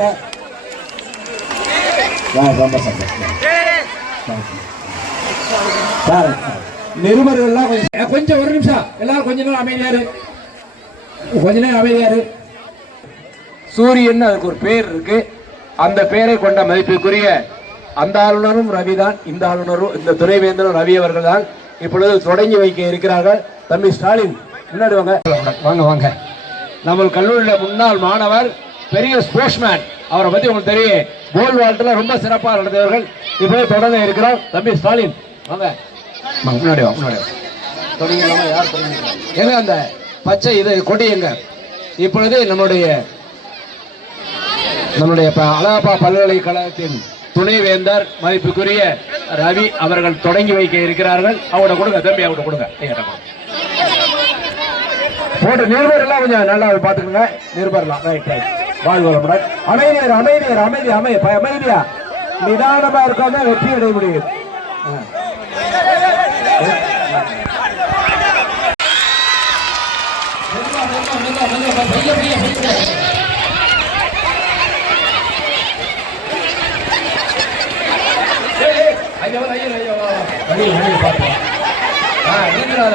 கொடுங்க. ரொம்ப சந்தோஷம். நிருபர்கள்லாம் கொஞ்சம் ஒரு நிமிஷம் எல்லாரும் கொஞ்ச நேரம் அமைதியாரு. சூரியன் அதுக்கு ஒரு பேர் இருக்கு. அந்த பேரை கொண்ட மதிப்புக்குரிய அந்த ஆளுநரும் ரவிதான், இந்த ஆளுநரும் இந்த துணைவேந்தரும் ரவி அவர்கள் தான் இப்பொழுது தொடங்கி வைக்க இருக்கிறார்கள். தம்பி ஸ்டாலின் முன்னாடி வாங்க. நம்ம கல்லூரியில் முன்னாள் மாணவர், பெரிய ஸ்போர்ட்ஸ்மேன், அவரை பத்தி உங்களுக்கு தெரியும். போல் வால்ட்ல ரொம்ப சிறப்பாக நடந்தவர்கள். இப்போது தொடங்க இருக்கிறோம். தம்பி ஸ்டாலின் வாங்க, முன்னாடி தொடங்கிடலாமா? யார் தொடங்கி எங்க அந்த பச்சை இது கொடி எங்க? இப்பொழுது நம்முடைய அழகப்பா பல்கலைக்கழகத்தின் துணைவேந்தர் மதிப்புக்குரிய ரவி அவர்கள் தொடங்கி வைக்க இருக்கிறார்கள். அவட கொடுங்க தம்பி, அவட கொடுங்க. போட்டு நிருபர் எல்லாம் கொஞ்சம் நல்லா பாத்துக்கோங்க. நிருபர்லாம் வாழ்வளமுடன். அமைதியா நிதானமா இருக்காம வெற்றி அடைய முடியும்.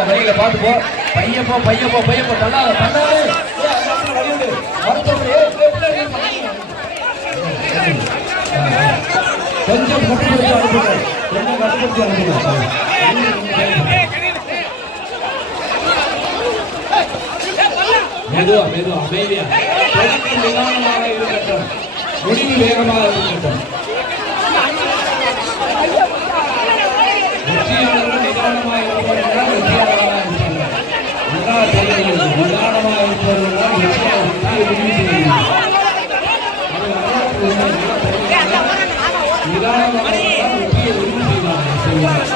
வழியில பார்த்து போ. பையப்போ தள்ளாத கொஞ்சம் கட்டுப்படுத்தி அனுப்புங்க. மெதுவா அமைதியா நிதானமாக இருக்கட்டும். முடிவு வேகமாக இருக்கட்டும். வெற்றியாளர்கள் நிதானமாக இருப்பவர்கள் வெற்றியாளர்களாக இருப்பார்கள். நிதானமாக இருப்பவர்கள் நிதானமாக வெற்றியை உறுதி செய்வார்கள்.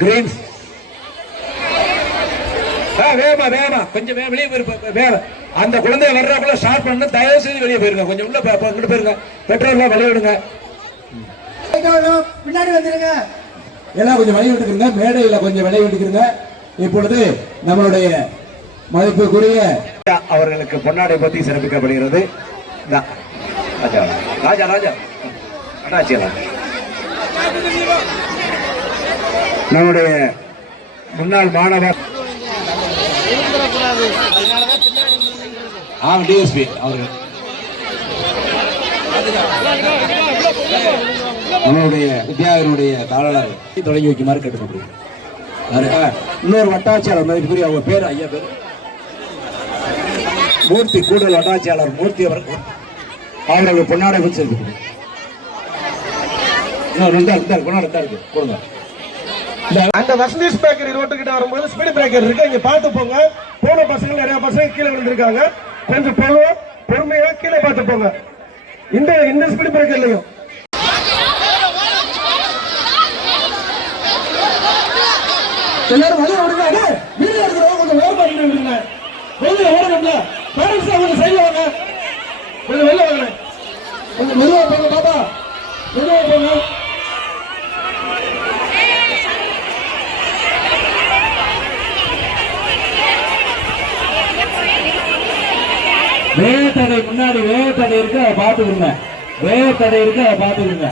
கிரீன்ஸ் வேகமா கொஞ்சம் வெளியே போயிருப்ப. அந்த குழந்தைய வர்றதுக்குள்ள ஸ்டார்ட் பண்ணு. தயவு செய்து வெளியே போயிருங்க. கொஞ்சம் உள்ள இங்கிட்டு போயிருங்க. பெட்ரோல்லாம் வெளியே விடுங்க. பின்னாடி வந்துருங்க. எல்லாம் கொஞ்சம் வழி விட்டுக்கிறங்க. மேடையில கொஞ்சம் விலை விட்டுக்கிறங்க. இப்பொழுது நம்மளுடைய மதிப்புக்குரிய அவர்களுக்கு பொன்னாடை பத்தி சிறப்பிக்கப்படுகிறது. ராஜா நம்முடைய முன்னாள் மாணவர் டிஎஸ்பி அவர்கள் நம்மளுடைய வித்யாவினுடைய தாளர் தொடங்கி வைக்குமாறு கேட்டுக்கொள்கிறேன். இன்னொரு வட்டாட்சியாளர் மதிப்புக்குரிய அவங்க பேர் ஐயா பேர் மூர்த்தி, கூடுதல் வட்டாட்சியாளர் மூர்த்தி அவர்கள் பொன்னாடை வச்சு கொடுங்க. அந்த வசந்தீஷ் பேக்கரி ரோட்டுக்கிட்ட வரும்போது ஸ்பீட் பிரேக்கர் இருக்கு. இங்க பார்த்து போங்க. போன பசங்க நிறைய பசங்க கீழே விழுந்திருக்காங்க. கொஞ்சம் பொறுமையா கீழே பார்த்து போங்க. இந்த ஸ்பீட் பிரேக்கர்லயும் எல்லாரும் வழி ஓடுங்க. வீடு எடுக்கிறவங்க கொஞ்சம் ஓரம் பண்ணிட்டு விடுங்க. வெளியே ஓடணும்ல. பேரண்ட்ஸ் அவங்க சைட்ல வாங்க. கொஞ்சம் வெளில வாங்க. கொஞ்சம் மெதுவா போங்க பாப்பா. மெதுவா போங்க. வேகத்தடை முன்னாடி வேகத்தடை இருக்கு, அதை பார்த்துக்குங்க. வேகத்தடை இருக்கு, அதை பார்த்துக்குங்க.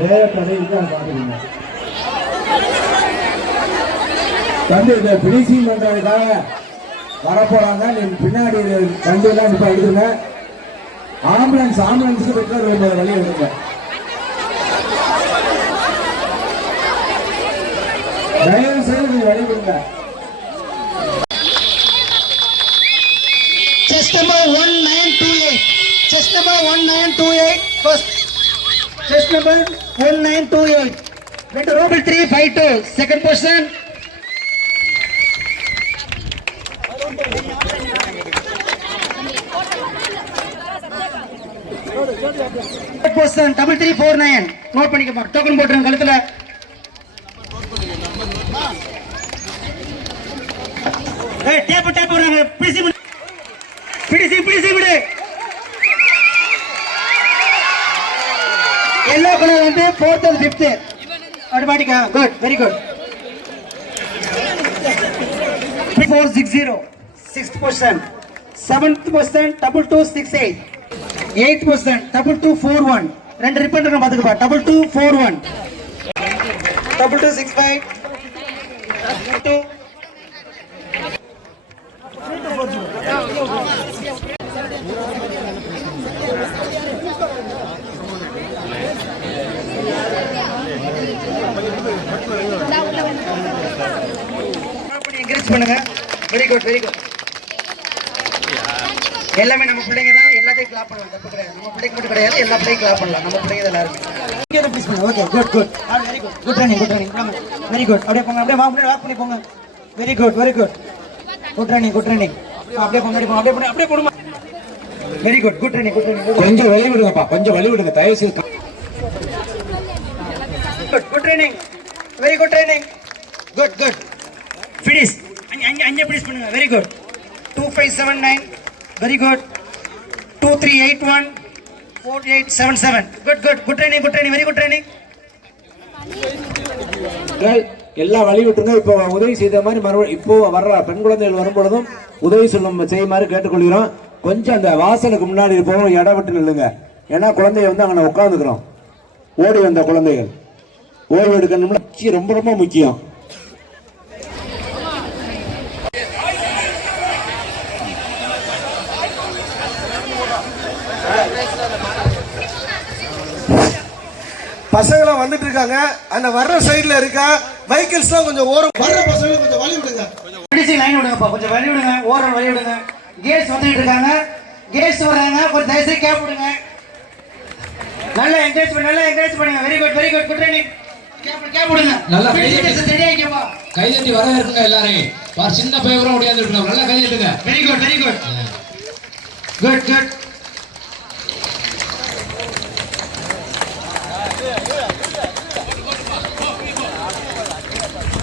வேகத்தடை இருக்கு, அதை பார்த்துக்குங்க. தம்பி இந்த பினிஷிங் பண்றதுக்காக வரப்போறாங்க. நீங்க பின்னாடி வண்டி எல்லாம் இப்ப எடுத்துருங்க. ஆம்புலன்ஸுக்கு பெட்ரோல் வழி எடுங்க. தயவு செய்து நீங்க வழி கொடுங்க. Chest number 1928. Chest number 1928. First. Chest Post number 1928. Went to row 352. Second position. Third position 3349. Note பண்ணிக்கமா. Token போட்டுருங்க கழுத்துல. ஏய் டேப் போடுறாங்க. பிடிசி விடு. Yellow color வந்து 4th and 5th. Automatic. Good. Very good. 460. 6th position. 7th position 2268. 8th position 2241. ரெண்டு ribbon இருக்கு பாத்துக்கப்பா. 2241. 2265. 2 encourage பண்ணுங்க. Very good எல்லாமே நம்ம பிள்ளைங்க தான். எல்லாத்தையும் கிளாப் பண்ணலாம். தப்பு கிடையாது. நம்ம பிள்ளைக்கு மட்டும் கிடையாது. எல்லா பிள்ளையும் கிளாப் பண்ணலாம். நம்ம பிள்ளைங்க எல்லாரும் இங்க தான் ப்ளீஸ் பண்ணுங்க. Okay good very good. Good training very good. அப்படியே போங்க. அப்படியே வாக் பண்ணி போங்க. வெரி குட் குட் ட்ரைனிங் அப்படியே போங்க. அப்படியே போடுமா. வெரி குட் ட்ரைனிங் கொஞ்சம் வழி விடுங்கப்பா, கொஞ்சம் வழி விடுங்க தயவு செய்து. Good training very good training good finish. அங்க ஃபினிஷ் பண்ணுங்க. Very good. 2579 very good. 2381 4877 good training very good training. எல்லாம் வழி விட்டுருங்க. இப்போ உதவி செய்த மாதிரி மறுபடியும் இப்போ வர்ற பெண் குழந்தைகள் வரும்பொழுதும் உதவி செய்யுமாறு கேட்டுக்கொள்கிறோம். கொஞ்சம் அந்த வாசலுக்கு முன்னாடி இருப்போம், இடம் விட்டு நில்லுங்க. ஏன்னா குழந்தைய வந்து அங்கே உட்காந்துக்கிறோம். ஓடி வந்த குழந்தைகள் ஓய்வு எடுக்கணும்னா ரொம்ப முக்கியம். பசங்களாம் வந்துட்டு இருக்காங்க. அந்த வர்ற சைடுல இருக்க வெஹிக்கிள்ஸ்லாம் கொஞ்சம் ஓரம். வர்ற பசங்க கொஞ்சம் வழி விடுங்க. லைன் விடுங்கப்பா. கொஞ்சம் வழி விடுங்க. ஓரம் வழி விடுங்க. கேட்ஸ் வந்துட்டு இருக்காங்க. கேட்ஸ் வர்றாங்க. கொஞ்சம் தயவு செய்து கேப் விடுங்க. நல்லா என்கரேஜ் பண்ணுங்க. Very good training. கேப் விடுங்க. நல்லா சரியா கேப்பா. கை தட்டி வரவேற்குங்க எல்லாரையும். பார் சின்ன பையன் ஓடியாந்து இருக்காங்க. நல்லா கை தட்டுங்க. Very good.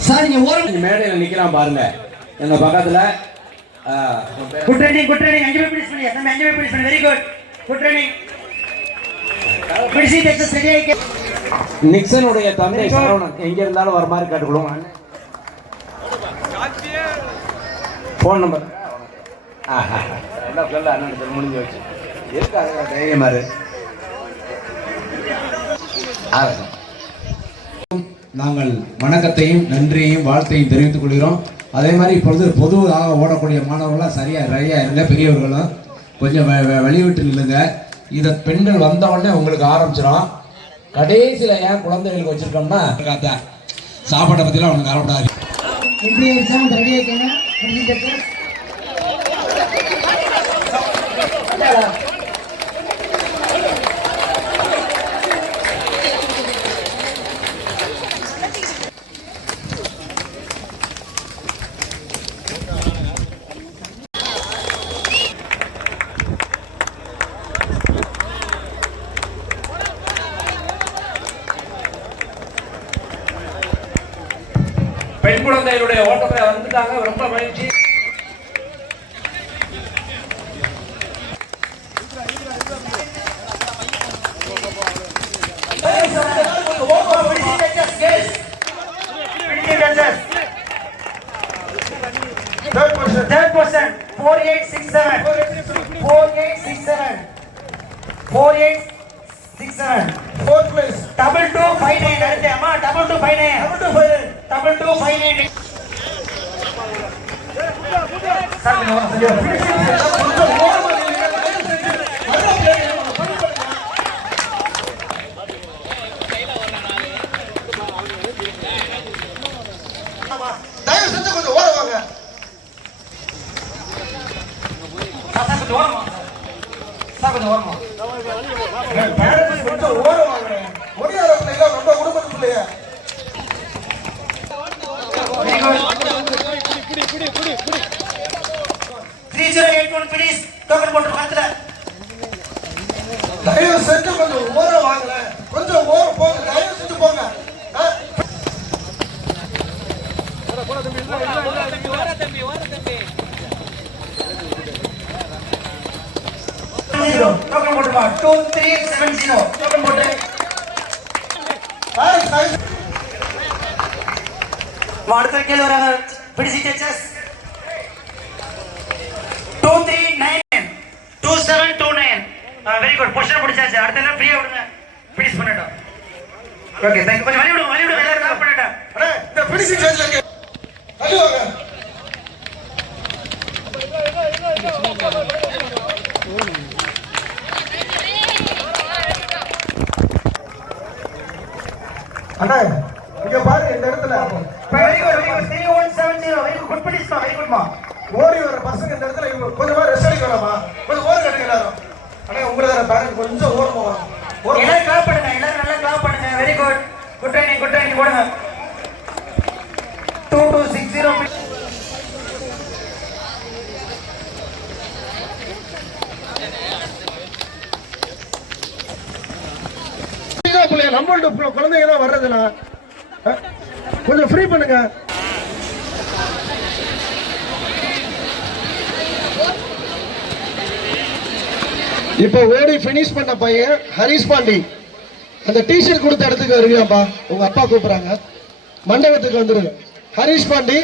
சார் நீங்க ஓரம் மேடையில் நிக்கிறான் பாருங்க எங்க பக்கத்துல. குட் ட்ரைனிங் அஞ்சு பேர் பிடிச்சு பண்ணி. நம்ம அஞ்சு பேர் பிடிச்சு பண்ணி. Very good training. பிடிச்சி டெக்ஸ் சரியா கே. நிக்சனுடைய தந்தை சரவணன் எங்க இருந்தாலும் வர மாதிரி கேட்டுக்கொள்ளும். போன் நம்பர் முடிஞ்சு வச்சு இருக்காங்க தைரியமாரு. நாங்கள் வணக்கத்தையும் நன்றியையும் வாழ்த்தையும் தெரிவித்துக் கொள்கிறோம். அதே மாதிரி இப்பொழுது பொதுவாக ஓடக்கூடிய மாணவர்களாம் சரியா இருங்க. பெரியவர்களும் கொஞ்சம் வெளிவிட்டு நில்லுங்க. இதை பெண்கள் வந்த உடனே உங்களுக்கு ஆரம்பிச்சிடும். கடைசியில் ஏன் குழந்தைகளுக்கு வச்சிருக்கோம்னா சாப்பாட்டை பற்றிலாம் அவனுக்கு கவலைப்படாது. பெண் குழந்தைகளுடைய ஓட்டத்தை வந்துட்டாங்க. ரொம்ப மகிழ்ச்சி. Third person 4867 Fourth place 2259 அடுத்து அம்மா 2259 2259 தயவு செஞ்சு கொஞ்சம் ஓர வாங்க. கொஞ்சம் ஓரமா கொஞ்சம் ஓர வாங்க. டோக்கன் போட்டு பக்கத்துல தயவு செஞ்சு கொஞ்சம் ஓரம் வாங்கல, கொஞ்சம் ஓரம் போங்க, தயவு செஞ்சு போங்க. டோக்கன் போட்டு 2370 டோக்கன் போட்டு அடுத்த கேள்வி வராங்க. PTC teachers 2329 very good. Position பிடிச்சாச்சு. அடுத்த எல்லாம் ஃப்ரீயா விடுங்க. பிடிஸ் பண்ணட்டும். Okay thank you. கொஞ்சம் வழி விடுங்க எல்லாரும் கிளாப் பண்ணட்டும். அண்ணே இந்த பிடிசி ஸ்டேஜ்ல இருக்கு, தள்ளி வாங்க. அண்ணா இங்க பாரு, இந்த இடத்துல வெரி குட் 3170 வெரி குட். பிடிஸ் மா வெரி குட் மா. ஓடி வர பசங்க இந்த இடத்துல இவங்க கொஞ்சமா ரெஸ்ட் எடுக்கலாமா? கொஞ்சம் ஓரம் கட்டுங்க எல்லாரும். அண்ணா உங்களுக்கு பேரண்ட் கொஞ்சம் ஓரமா வாங்க. எல்லாரும் கிளாப் பண்ணுங்க. எல்லாரும் நல்லா கிளாப் பண்ணுங்க. Very good. குட் ட்ரைனிங் போடுங்க. 2260 நம்மளோட குழந்தைங்க தான் வர்றதுண்ணா, கொஞ்சம் ஃப்ரீ பண்ணுங்க. இப்ப ஓடி பினிஷ் பண்ண பையன் ஹரிஷ் பாண்டி அந்த டிஷர்ட் கொடுத்த இடத்துக்கு வருவியாப்பா? உங்க அப்பா கூப்பிடுறாங்க, மண்டபத்துக்கு வந்துருங்க. ஹரிஷ் பாண்டி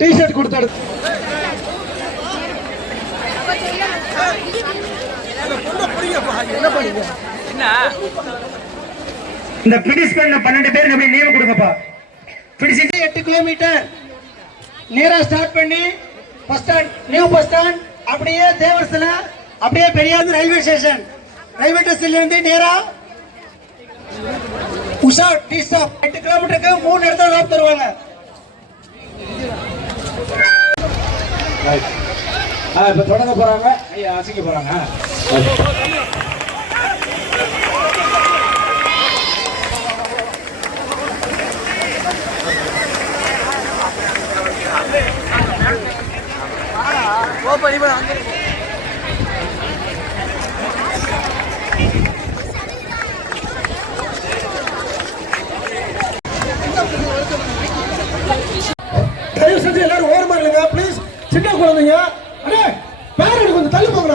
டிஷர்ட் கொடுத்த இடத்துக்கு. இந்த பிடிஸ் பண்ண 12 பேர் நம்ம நேம் கொடுங்கப்பா. பிடிச்சிட்டு 8 கிலோமீட்டர் நேரா ஸ்டார்ட் பண்ணி bus stand, new bus stand, அப்படியே தேவர்ஸ்ல, அப்படியே பெரியார் ரயில்வே ஸ்டேஷன், ரயில்வே ஸ்டேஷன்ல இருந்து நேரா உஷா டீ ஸ்டாப். 8 கிலோமீட்டருக்கு 3 இடத்துல ரோப் தருவாங்க. இப்ப தொடங்க போறாங்க, அசிக்க போறாங்க. தயவு செஞ்சு எல்லாரும் ஓரமா இல்லைங்க ப்ளீஸ். சின்ன குழந்தைங்க, அண்ணே பேரண்ட் கொஞ்சம் தள்ளி போங்க.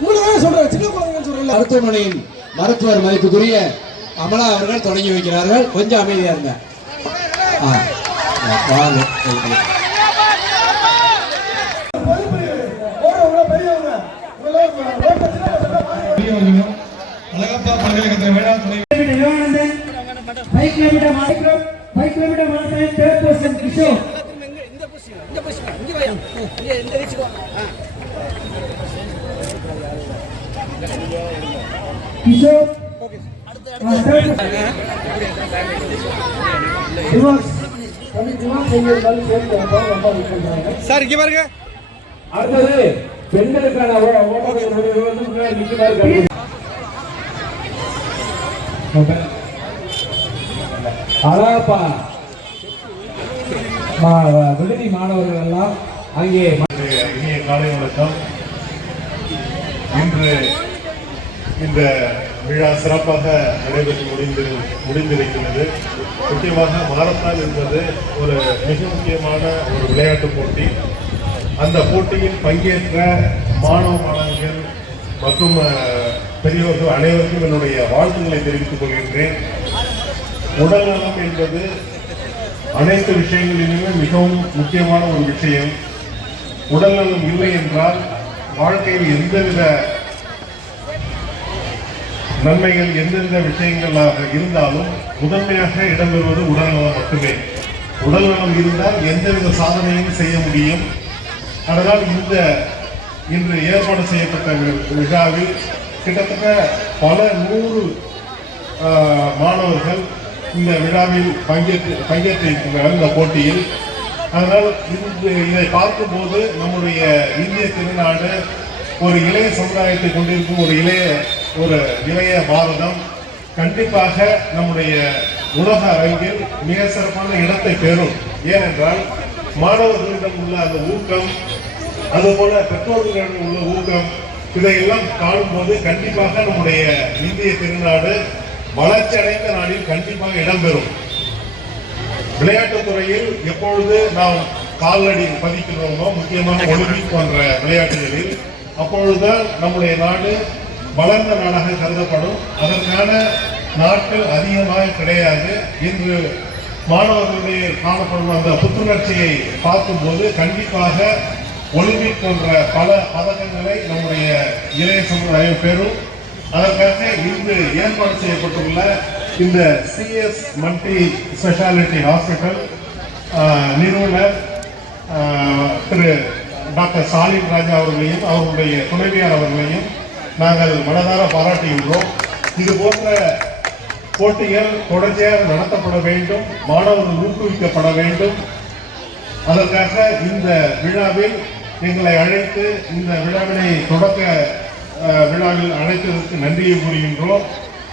உங்களுக்கு சொல்றேன், சின்ன குழந்தைங்கன்னு சொல்றேன். மருத்துவமனையின் மருத்துவர் மதிப்புக்குரிய அமலா அவர்கள் தொடங்கி வைக்கிறார்கள். கொஞ்சம் அமைதியா இருங்க. அழகப்பா பல்கலைக்கழக வேளாண் துறை சார் இங்க பாருங்க. அடுத்தது பெண்களுக்கான அழகப்பா விடுதி மாணவர்கள் எல்லாம் அங்கே. இனிய காலை வணக்கம். இன்று இந்த விழா சிறப்பாக நடைபெற்று முடிந்திருக்கிறது. முக்கியமாக மாரத்தான் என்பது ஒரு மிக முக்கியமான ஒரு விளையாட்டுப் போட்டி. அந்த போட்டியில் பங்கேற்ற மாணவ மாணவிகள் மற்றும் பெரியவர்கள் அனைவருக்கும் என்னுடைய வாழ்த்துக்களை தெரிவித்துக் கொள்கின்றேன். உடல்நலம் என்பது அனைத்து விஷயங்களிலுமே மிகவும் முக்கியமான ஒரு விஷயம். உடல்நலம் இல்லை என்றால் வாழ்க்கையில் எந்தவித நன்மைகள், எந்தெந்த விஷயங்களாக இருந்தாலும் முதன்மையாக இடம்பெறுவது உடல்நலம் மட்டுமே. உடல்நலம் இருந்தால் எந்தவித சாதனையும் செய்ய முடியும். அதனால் இன்று ஏற்பாடு செய்யப்பட்ட விழாவில் கிட்டத்தட்ட பல 100 மாணவர்கள் இந்த விழாவில் பங்கேற்றிருக்கிறார்கள் இந்த போட்டியில். அதனால் இதை பார்க்கும்போது நம்முடைய இந்திய திருநாடு ஒரு இளைய சமுதாயத்தை கொண்டிருக்கும் ஒரு இளைய பாரதம் கண்டிப்பாக நம்முடைய உலக அரங்கில் மிக சிறப்பான இடத்தை பெறும். ஏனென்றால் மாணவர்களிடம் உள்ள அந்த ஊக்கம், அதுபோல பெற்றோர்களிடம் உள்ள ஊக்கம், இதையெல்லாம் காணும்போது கண்டிப்பாக நம்முடைய இந்திய திருநாடு வளர்ச்சி அடைந்த நாளில் கண்டிப்பாக இடம்பெறும். விளையாட்டுத் துறையில் எப்பொழுது நாம் கால்நடை பதிக்கிறோமோ, முக்கியமாக ஒலிம்பிக் போன்ற விளையாட்டுகளில், அப்பொழுதுதான் நம்முடைய நாடு வளர்ந்த நாடாக கருதப்படும். அதற்கான நாட்கள் அதிகமாக கிடையாது. இன்று மாணவர்களுடைய காணப்படும் அந்த புத்துணர்ச்சியை பார்க்கும்போது கண்டிப்பாக ஒலிம்பிக் போன்ற பல பதக்கங்களை நம்முடைய இளைய சமுதாயம் பெறும். அதற்காக இன்று ஏற்பாடு செய்யப்பட்டுள்ள இந்த CS மல்டி ஸ்பெஷாலிட்டி ஹாஸ்பிட்டல் நிறுவனர் திரு டாக்டர் சாலின் ராஜா அவர்களையும் அவர்களுடைய துணைவியார் அவர்களையும் நாங்கள் மனதார பாராட்டுகின்றோம். இது போன்ற போட்டிகள் தொடர்ச்சியாக நடத்தப்பட வேண்டும், மாணவர்கள் ஊக்குவிக்கப்பட வேண்டும். அதற்காக இந்த விழாவில் எங்களை அழைத்து இந்த விழாவினை தொடக்க விழாவில் அழைத்ததற்கு நன்றியை கூறுகின்றோம்.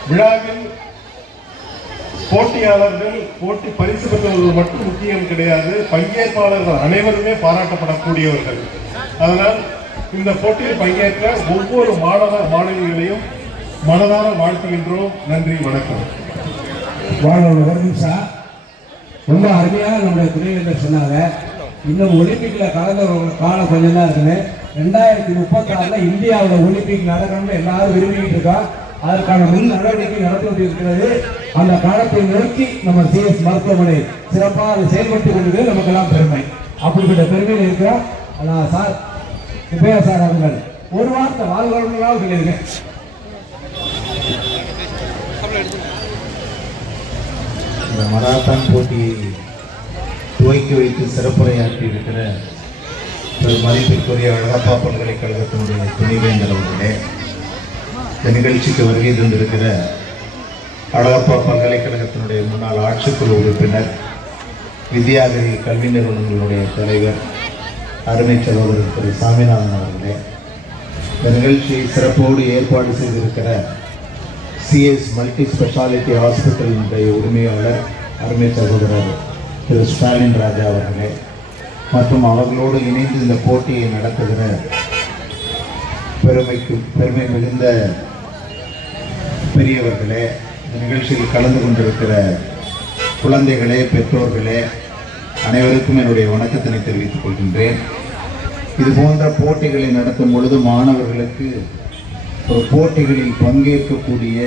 விழாவில் போட்டியாளர்கள், போட்டி பரிசு பெற்றவர்கள் மட்டும் முக்கியம் கிடையாது, பங்கேற்பாளர்கள் அனைவருமே பாராட்டப்படக்கூடியவர்கள். அதனால் இந்த போட்டியில் பங்கேற்ற ஒவ்வொரு மாணவிகளையும் மனதார வாழ்த்துகின்றோம். நன்றி, வணக்கம். ஒரு நிமிஷம், ரொம்ப அருமையாக நம்முடைய துணைவேந்தர் சொன்னாங்க. இன்னும் ஒலிம்பிக்ல கலந்தவர்கள் காலம் கொஞ்சம் தான் இருக்குன்னு. 2036 இந்தியாவில் ஒலிம்பிக் நடக்கணும்னு எல்லாரும் விரும்பிக்கிட்டு இருக்கோம். அதற்கான முன் நடவடிக்கை நடத்தி கொண்டிருக்கிறது. அந்த காலத்தை நோக்கி நம்ம CS மருத்துவமனை சிறப்பாக அதை செயல்படுத்திக் கொண்டது நமக்கெல்லாம் பெருமை. அப்படிப்பட்ட பெருமையில் இருக்கிறோம். ஆனால் சார் சுப்பையா சார் அவர்கள் ஒரு வார்த்தை வாழ்வாளர்களாக சொல்லியிருக்கேன். இந்த மராத்தான் போட்டியை துவக்கி வைத்து சிறப்புரையாற்றி இருக்கிற மதிப்பிற்குரிய அழகப்பா பல்கலைக்கழகத்தினுடைய துணைவேந்தர் அவர்களே, இந்த நிகழ்ச்சிக்கு வருகை தந்திருக்கிற அழகப்பா பல்கலைக்கழகத்தினுடைய முன்னாள் ஆட்சிக்குழு உறுப்பினர், வித்யாகிரி கல்வி நிறுவனங்களுடைய தலைவர், அருமை சகோதரர் திரு சாமிநாதன் அவர்களே, இந்த நிகழ்ச்சியை சிறப்போடு ஏற்பாடு செய்திருக்கிற CS மல்டி ஸ்பெஷாலிட்டி ஹாஸ்பிட்டலினுடைய உரிமையாளர் அருமை சகோதரர் திரு ஸ்டாலின் ராஜா அவர்களே, மற்றும் அவர்களோடு இணைந்து இந்த போட்டியை நடத்துகிற பெருமை மிகுந்த பெரியவர்களே, இந்த நிகழ்ச்சியில் கலந்து கொண்டிருக்கிற குழந்தைகளே, பெற்றோர்களே, அனைவருக்கும் என்னுடைய வணக்கத்தினை தெரிவித்துக் கொள்கின்றேன். இது போன்ற போட்டிகளை நடத்தும் பொழுது மாணவர்களுக்கு ஒரு போட்டிகளில் பங்கேற்கக்கூடிய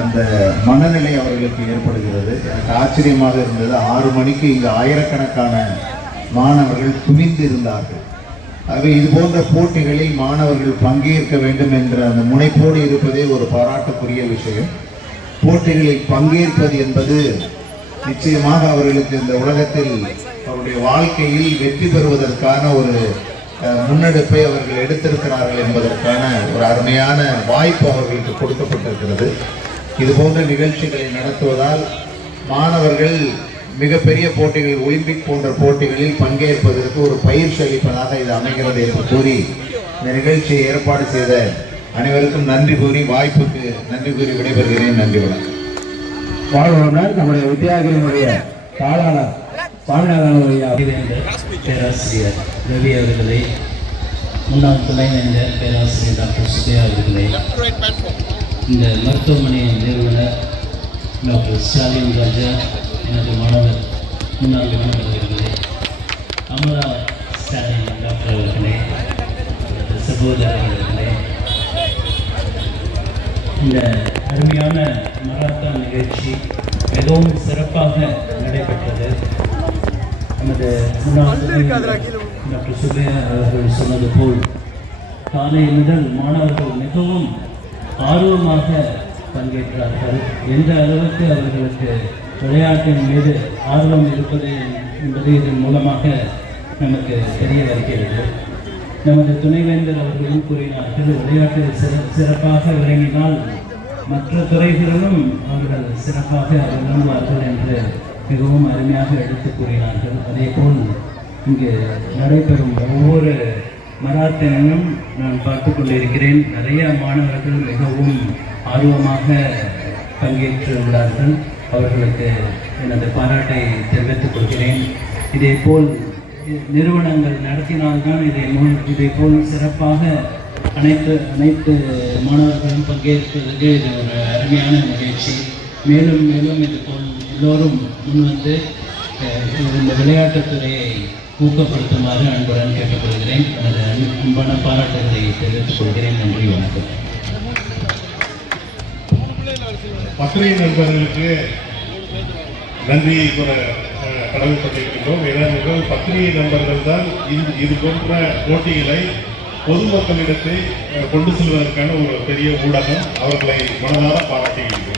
அந்த மனநிலை அவர்களுக்கு ஏற்படுகிறது. எனக்கு ஆச்சரியமாக இருந்தது. 6 மணிக்கு இங்கு ஆயிரக்கணக்கான மாணவர்கள் குவிந்து இருந்தார்கள். ஆகவே இது போன்ற போட்டிகளில் மாணவர்கள் பங்கேற்க வேண்டும் என்ற அந்த முனைப்போடு இருப்பதே ஒரு பாராட்டுக்குரிய விஷயம். போட்டிகளில் பங்கேற்பது என்பது நிச்சயமாக அவர்களுக்கு இந்த உலகத்தில் அவருடைய வாழ்க்கையில் வெற்றி பெறுவதற்கான ஒரு முன்னெடுப்பை அவர்கள் எடுத்திருக்கிறார்கள் என்பதற்கான ஒரு அருமையான வாய்ப்பு அவர்களுக்கு கொடுக்கப்பட்டிருக்கிறது. இது போன்ற நிகழ்ச்சிகளை நடத்துவதால் மாணவர்கள் மிகப்பெரிய போட்டிகள், ஒலிம்பிக் போன்ற போட்டிகளில் பங்கேற்பதற்கு ஒரு பயிற்சி அளிப்பதாக இது அமைகிறது என்று கூறி இந்த நிகழ்ச்சியை ஏற்பாடு செய்த அனைவருக்கும் நன்றி கூறி, வாய்ப்புக்கு நன்றி கூறி விடைபெறுகிறேன். நன்றி, வணக்கம். வாழ்வனர் நம்முடைய வித்யாகிரியினுடைய தாளாளர் சாமிநாதன் பேராசிரியர் ரவி அவர்களை, முன்னாள் துணைவேந்தர் பேராசிரியர் டாக்டர் சுப்பையா அவர்களை, இந்த மருத்துவமனையின் நிறுவனர் டாக்டர் ஸ்டாலின் ராஜா, எனது மாணவர் முன்னாள் மாணவர் அவர்களே, அமரா ஸ்டாலின் டாக்டர் அவர்களே, சகோதரர் அவர்களே, இந்த அருமையான மராத்தான் நிகழ்ச்சி மிகவும் சிறப்பாக நடைபெற்றது. நமது முன்னாள் டாக்டர் சுப்பையா அவர்கள் சொன்னது போல் காலை முதல் மாணவர்கள் மிகவும் ஆர்வமாக பங்கேற்றார்கள். எந்த அளவுக்கு அவர்களுக்கு விளையாட்டின் மீது ஆர்வம் இருப்பது என்பது இதன் மூலமாக நமக்கு தெரிய வருகிறது. நமது துணைவேந்தர் அவர்களும் கூறினார்கள், விளையாட்டில் சிறப்பாக விளங்கினால் மற்ற துறைகளிலும் அவர்கள் சிறப்பாக விளங்குவார்கள் என்று மிகவும் அருமையாக எடுத்து கூறினார்கள். அதேபோல் இங்கு நடைபெறும் ஒவ்வொரு மராத்தனையும் நான் பார்த்து கொண்டிருக்கிறேன். நிறைய மாணவர்கள் மிகவும் ஆர்வமாக பங்கேற்றுள்ளார்கள். அவர்களுக்கு எனது பாராட்டை தெரிவித்துக் கொள்கிறேன். இதேபோல் நிறுவனங்கள் நடத்தினால்தான் இதை போல் சிறப்பாக அனைத்து மாணவர்களும் பங்கேற்பதற்கு இது ஒரு அருமையான நிகழ்ச்சி. மேலும் மேலும் இது போல் எல்லோரும் முன்வந்து இந்த விளையாட்டுத்துறையை ஊக்கப்படுத்துமாறு அன்புடன் கேட்டுக்கொள்கிறேன். எனது அன்பான பாராட்டுகளை தெரிவித்துக் கொள்கிறேன். நன்றி, வணக்கம். பத்திரிகை நண்பர்களுக்கு நன்றியை கூற கடமைப்பட்டிருக்கின்றோம். ஏனென்றால் பத்திரிகை நண்பர்கள் தான் இது போன்ற போட்டிகளை பொதுமக்களிடத்தை கொண்டு செல்வதற்கான ஒரு பெரிய ஊடகம். அவர்களை மனதார பாராட்டுகின்றோம்.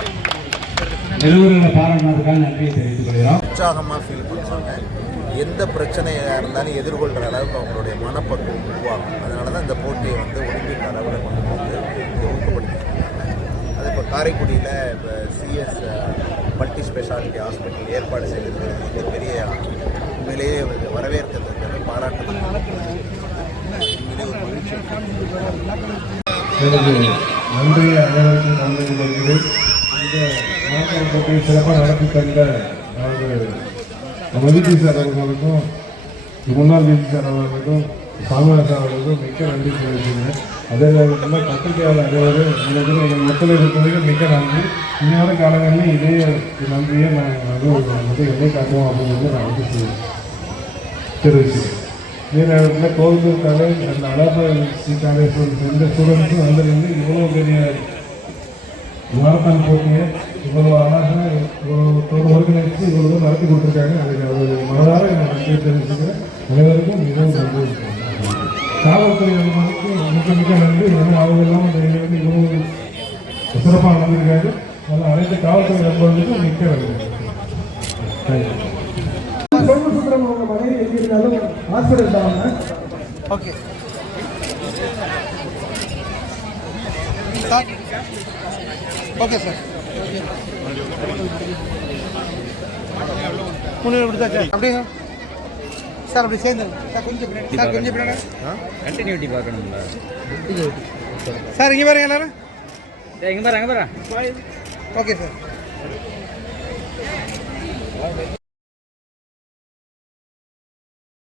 நிறுவனங்களை பாராட்டினதுக்காக நன்றியை தெரிவித்துக் கொள்கிறோம். உற்சாகமாக ஃபீல் பண்ணுவாங்க. எந்த பிரச்சனையாக இருந்தாலும் எதிர்கொள்கிற அளவுக்கு அவங்களுடைய மனப்பக்குவம் உருவாகும். அதனால தான் இந்த போட்டியை ஒலிம்பிக் அளவில் கொண்டு வந்து ஊக்கப்படுத்திருக்காங்க. அது இப்போ காரைக்குடியில் இப்போ சிஎஸ் மல்டி ஸ்பெஷாலிட்டி ஹாஸ்பிட்டல் ஏற்பாடு செய்திருக்கிறது இது பெரிய உண்மையிலேயே வரவேற்கிறதுக்கு பாராட்டு உண்மையிலே ஒரு மகிழ்ச்சி. நன்றி அனைவருக்கும் நன்றி கொள்கிறேன். இந்த மாணவர் போட்டியை சிறப்பாக நடத்தி தந்த விஜி சார் அவர்களுக்கும் முன்னாள் விஜி சார் அவர்களுக்கும் சாமிநாதன் அவர்களுக்கும் மிக்க நன்றி தெரிவிச்சுக்கிறேன். அதே நேரத்தில் பத்திரிகையாளர் அனைவரும் எங்கள் ஒத்துழைப்புக்கு மிக்க நன்றி. இனிவர காலங்களில் இதே நன்றியை நாங்கள் எதை காட்டுவோம் அப்படிங்கிறது நான் தெரிவிச்சுக்கிறேன். இதே நேரத்தில் கோவிந்தூர் காலேஜ் அந்த அழகா காலேஜ் எந்த ஸ்டூடெண்ட்ஸும் வந்திருந்து இவ்வளோ பெரிய மாரத்தான் போட்டியை இவ்வளோ அழகாக இவ்வளோ ஒருங்கிணைச்சு இவ்வளோ நடத்தி கொடுத்துருக்காங்க. அதுக்கு அவர் மனதார நன்றி தெரிவிச்சுக்கிறேன். அனைவருக்கும் மிகவும் நன்றி. காவல்துறை அதிகாரிகளுக்கு மிக நன்றி. அவங்க எல்லாம் இவ்வளோ சிறப்பாக நடந்திருக்காரு. அதனால் அனைத்து காவல்துறை நண்பர்களுக்கும் மிக்க நன்றி. தேங்க்யூ. சோமசுந்தரம் அவங்க மனைவி எங்கிருந்தாலும் ஹாஸ்பிட்டல் தான். Okay okay sir. முன்னேறி கொடுத்தாச்சா? அப்படியே சார் அப்படி சேர்ந்து சார் கொஞ்சம் பின்னாடி கண்டினியூட்டி பார்க்கணுங்களா சார்? இங்கே பாருங்க எல்லாரும். இங்கே பாரு, அங்கே பாரு. Okay sir.